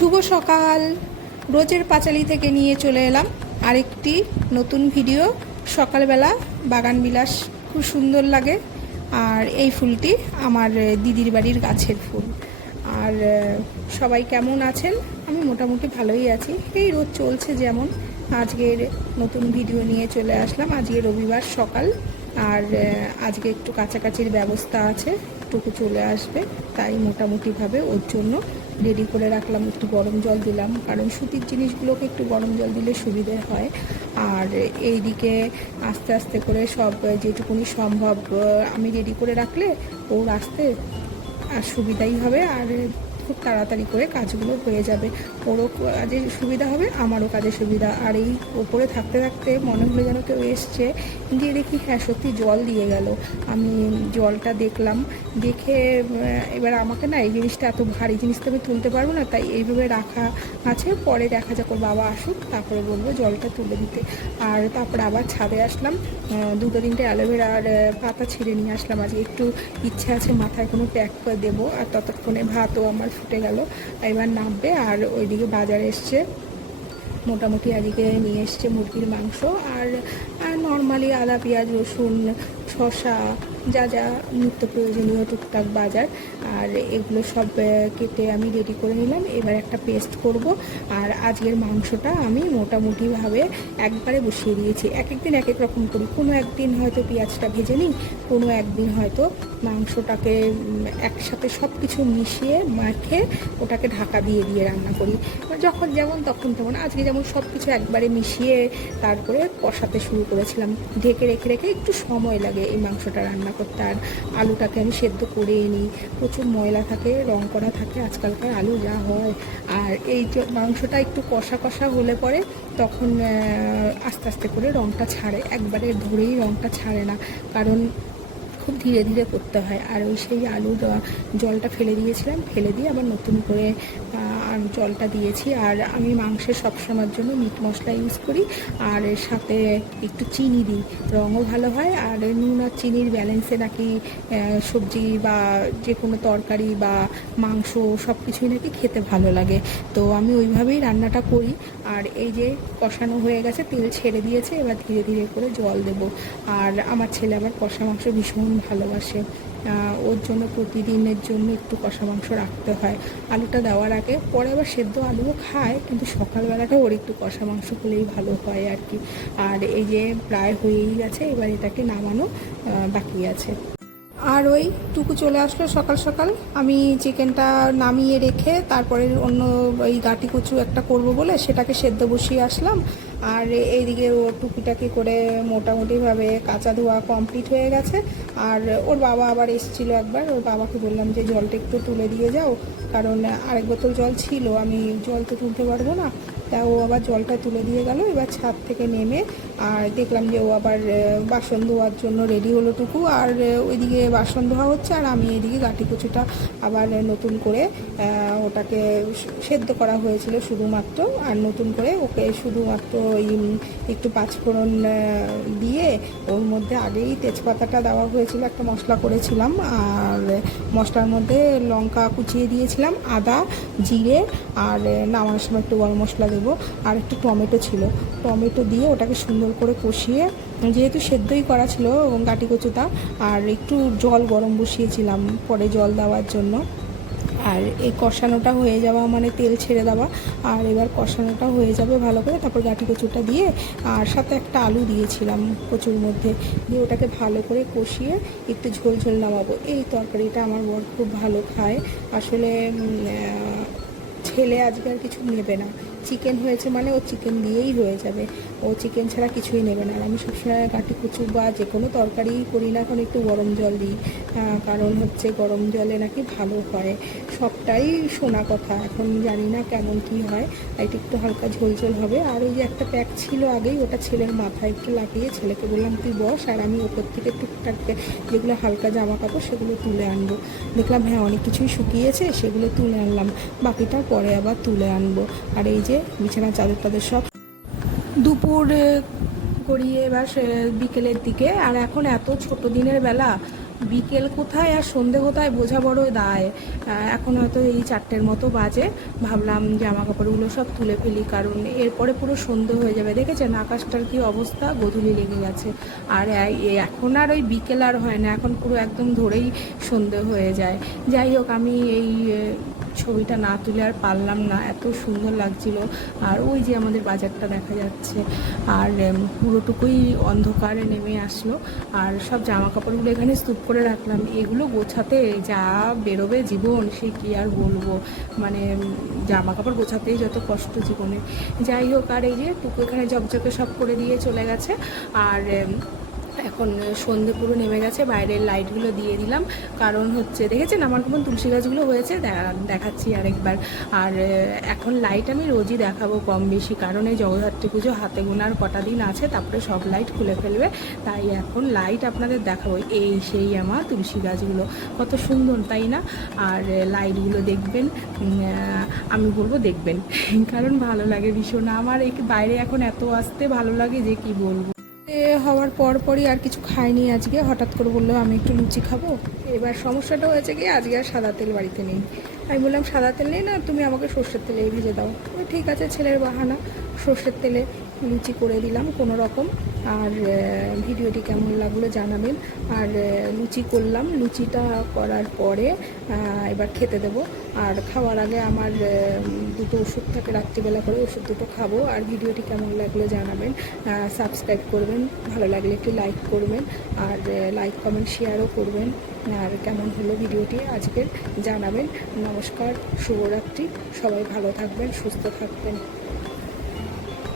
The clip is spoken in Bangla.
শুভ সকাল। রোজের পাঁচালি থেকে নিয়ে চলে এলাম আরেকটি নতুন ভিডিও। সকালবেলা বাগান বিলাস খুব সুন্দর লাগে। আর এই ফুলটি আমার দিদির বাড়ির গাছের ফুল। আর সবাই কেমন আছেন? আমি মোটামুটি ভালোই আছি। এই রোজ চলছে যেমন। আজকের নতুন ভিডিও নিয়ে চলে আসলাম। আজকে রবিবার সকাল। আর আজকে একটু কাছাকাছির ব্যবস্থা আছে টুকু চলে আসবে, তাই মোটামুটিভাবে ওর জন্য রেডি করে রাখলাম, একটু গরম জল দিলাম, কারণ সুতির জিনিসগুলোকে একটু গরম জল দিলে সুবিধে হয়। আর এই দিকে আস্তে আস্তে করে সব যেটুকুনি সম্ভব আমি রেডি করে রাখলে ওর আসতে আর সুবিধাই হবে, আর খুব তাড়াতাড়ি করে কাজগুলো হয়ে যাবে। ওরও কাজে সুবিধা হবে, আমারও কাজে সুবিধা। আর এই ওপরে থাকতে থাকতে মনে হলো যেন কেউ এসছে। গিয়ে দেখি হ্যাঁ সত্যি জল দিয়ে গেল। আমি জলটা দেখলাম। দেখে এবার আমাকে না এই জিনিসটা এত ভারী জিনিস তো আমি তুলতে পারব না, তাই এইভাবে রাখা আছে। পরে দেখা যাক, ওর বাবা আসুক, তারপরে বলব জলটা তুলে দিতে। আর তারপরে আবার ছাদে আসলাম। দুটো তিনটে অ্যালোভেরার পাতা ছিঁড়ে নিয়ে আসলাম। আজকে একটু ইচ্ছে আছে মাথায় কোনো প্যাক করে দেবো। আর ততক্ষণে ভাতও আমার ফুটে গেল। এবার নামবে আর ওইদিকে বাজারে এসছে। মোটামুটি আজকে নিয়ে এসছে মুরগির মাংস আর নর্মালি আদা, পেঁয়াজ, রসুন, শসা, যা যা নিত্য প্রয়োজনীয় টুকটাক বাজার। আর এগুলো সব কেটে আমি রেডি করে নিলাম। এবার একটা পেস্ট করব। আর আজকের মাংসটা আমি মোটামুটিভাবে একবারে বসিয়ে দিয়েছি। এক একদিন এক এক রকম করি। কোনো একদিন হয়তো পেঁয়াজটা ভেজে নিই, কোনো একদিন হয়তো মাংসটাকে একসাথে সব কিছু মিশিয়ে মাখে, ওটাকে ঢাকা দিয়ে দিয়ে রান্না করি। যখন যেমন তখন তেমন। আজকে যেমন সব কিছু একবারে মিশিয়ে তারপরে কষাতে শুরু করেছিলাম। ঢেকে রেখে রেখে একটু সময় লাগে এই মাংসটা রান্না করতে। আর আলুটাকে আমি সেদ্ধ করে নিই প্রচুর ময়লা থাকে, রং করা থাকে, আজকালকার আলু যা হয়। আর এই মাংসটা একটু কষা কষা হলে পরে তখন আস্তে আস্তে করে রংটা ছাড়ে। একবারে ধরেই রংটা ছাড়ে না। কারণ খুব ধীরে ধীরে করতে হয়। আর ওই সেই আলু দেওয়া জলটা ফেলে দিয়েছিলাম, ফেলে দিয়ে আবার নতুন করে আর জলটা দিয়েছি আর আমি মাংসের সবসময়ের জন্য মিট মশলা ইউজ করি। আর এর সাথে একটু চিনি দিই, রঙও ভালো হয়। আর নুন আর চিনির ব্যালেন্সে নাকি সবজি বা যে কোনো তরকারি বা মাংস সব কিছুই নাকি খেতে ভালো লাগে। তো আমি ওইভাবেই রান্নাটা করি। আর এই যে কষানো হয়ে গেছে, তেল ছেড়ে দিয়েছে, এবার ধীরে ধীরে করে জল দেব। আর আমার ছেলে আবার কষা মাংস ভীষণ ভালোবাসে। ওর জন্য প্রতিদিনের জন্য একটু কষা মাংস রাখতে হয়। আলুটা দেওয়ার আগে, পরে আবার সেদ্ধ আলুও খায়, কিন্তু সকালবেলাটা ওর একটু কষা মাংস হলেই ভালো হয় আর কি। আর এই যে প্রায় হয়েই গেছে, এবার এটাকে নামানো বাকি আছে। আর ওই টুকু চলে আসলো সকাল সকাল। আমি চিকেনটা নামিয়ে রেখে তারপরে অন্য ওই গাটি কুচু একটা করব বলে সেটাকে সেদ্ধ বসিয়ে আসলাম। আর এইদিকে ও টুকিটাকি করে মোটামুটিভাবে কাঁচা ধোয়া কমপ্লিট হয়ে গেছে। আর ওর বাবা আবার এসেছিল একবার। ওর বাবাকে বললাম যে, জলটা একটু তুলে দিয়ে যাও। কারণ আরেক বোতল জল ছিল। আমি জল তো তুলতে পারব না। তা ও আবার জলটা তুলে দিয়ে গেল, এবার ছাদ থেকে নেমে আর দেখলাম যে ও আবার বাসন ধোয়ার জন্য রেডি হলো টুকু। আর ওইদিকে বাসন ধোয়া হচ্ছে আর আমি এদিকে গাটি কুচুটা আবার নতুন করে ওটাকে সেদ্ধ করা হয়েছিল শুধুমাত্র। আর নতুন করে ওকে শুধুমাত্র ওই একটু পাঁচফোড়ন দিয়ে ওর মধ্যে আগেই তেজপাতাটা দেওয়া হয়েছিল, একটা মশলা করেছিলাম। আর মশলার মধ্যে লঙ্কা কুচিয়ে দিয়েছিলাম, আদা, জিরে, আর নামানোর সময় একটু গরম মশলা দেবো আর একটু টমেটো ছিল। টমেটো দিয়ে ওটাকে সুন্দর করে কষিয়ে, যেহেতু সেদ্ধই করা ছিল গাটি কচুটা, আর একটু জল গরম বসিয়েছিলাম পরে জল দেওয়ার জন্য। আর এই কষানোটা হয়ে যাওয়া মানে তেল ছেড়ে দেওয়া। আর এবার কষানোটা হয়ে যাবে ভালো করে। তারপর গাটি কচুটা দিয়ে, আর সাথে একটা আলু দিয়েছিলাম কচুর মধ্যে। দিয়ে ওটাকে ভালো করে কষিয়ে একটু ঝোল ঝোল নামাবো। এই তরকারিটা আমার বর খুব ভালো খায়। আসলে ছেলে আজকে আর কিছু নেবে না। চিকেন হয়েছে মানে ও চিকেন দিয়েই হয়ে যাবে। ও চিকেন ছাড়া কিছুই নেবে না। আর আমি সবসময় কাটি কুচু বা যে কোনো তরকারি করি না, এখন একটু গরম জল দিই। কারণ হচ্ছে গরম জলে নাকি ভালো হয়। সবটাই শোনা কথা। এখন জানি না কেমন কি হয়। এটা একটু হালকা ঝোল ঝোল হবে। আর ওই যে একটা প্যাক ছিল আগেই, ওটা ছেলের মাথায় একটু লাগিয়ে ছেলেকে বললাম, তুই বস, আর আমি ওপর থেকে টুকটাক যেগুলো হালকা জামা কাপড়, সেগুলো তুলে আনব। দেখলাম হ্যাঁ অনেক কিছুই শুকিয়েছে, সেগুলো তুলে আনলাম। বাকিটা পরে আবার তুলে আনব। আর এই যে বিছানা, চাদর টাদর সব। দুপুর গড়িয়ে এবার বিকেলের দিকে। আর এখন এত ছোট দিনের বেলা, বিকেল কোথায় আর সন্ধে কোথায় বোঝা বড় দায়। এখন হয়তো এই চারটের মতো বাজে। ভাবলাম জামা কাপড়গুলো সব তুলে ফেলি, কারণ এরপরে পুরো সন্ধে হয়ে যাবে। দেখেছেন আকাশটার কি অবস্থা? গধূলি লেগে গেছে। আর এখন আর ওই বিকেল আর হয় না। এখন পুরো একদম ধরেই সন্ধে হয়ে যায়। যাই হোক, আমি এই ছবিটা না তুলে আর পারলাম না, এত সুন্দর লাগছিল। আর ওই যে আমাদের বাজারটা দেখা যাচ্ছে, আর পুরোটুকুই অন্ধকারে নেমে আসলো। আর সব জামা কাপড়গুলো এখানে স্তূপ করে রাখলাম। এগুলো গোছাতে যা বেরোবে জীবন, সে কি আর বলব? মানে জামা কাপড় গোছাতেই যত কষ্ট জীবনে। যাই হোক, আর এই যে টুকু এখানে জকজকে সব করে দিয়ে চলে গেছে। আর এখন সন্ধে পুরো নেমে গেছে, বাইরের লাইটগুলো দিয়ে দিলাম। কারণ হচ্ছে, দেখেছেন? আমার কেমন তুলসী গাছগুলো হয়েছে দেখাচ্ছি আরেকবার। আর এখন লাইট আমি রোজই দেখাবো কম বেশি, কারণ এই জগদ্ধাত্রী পুজো হাতে গোনার কটা দিন আছে, তারপরে সব লাইট খুলে ফেলবে। তাই এখন লাইট আপনাদের দেখাবো, এই সেই আমার তুলসী গাছগুলো। কত সুন্দর, তাই না? আর লাইটগুলো দেখবেন আমি বলব দেখবেন। কারণ ভালো লাগে ভীষণ। আমার বাইরে এখন এত আসতে ভালো লাগে যে কি বলব? হওয়ার পর পরই আর কিছু খাইনি আজকে। হঠাৎ করে বলল, আমি একটু লুচি খাব। এবার সমস্যাটা হয়েছে কি, আজকে আর সাদা তেল বাড়িতে নেই। আমি বললাম, সাদা তেল নেই না, তুমি আমাকে সর্ষের তেলেই ভেজে দাও। ঠিক আছে, ছেলের বাহানা, সর্ষের তেলে লুচি করে দিলাম, কোনো রকম। আর ভিডিওটি কেমন লাগল জানাবেন। আর লুচি করলাম। লুচিটা করার পরে এবার খেতে দেবো। আর খাওয়ার আগে আমার দুটো ওষুধ থাকে, রাত্রিবেলা করে ওষুধ দুটো খাব। আর ভিডিওটি কেমন লাগল জানাবেন। সাবস্ক্রাইব করবেন। ভালো লাগলে একটু লাইক করবেন। আর লাইক কমেন্ট শেয়ারও করবেন। আর কেমন হলো ভিডিওটি আজকের জানাবেন। নমস্কার, শুভরাত্রি। সবাই ভালো থাকবেন, সুস্থ থাকবেন।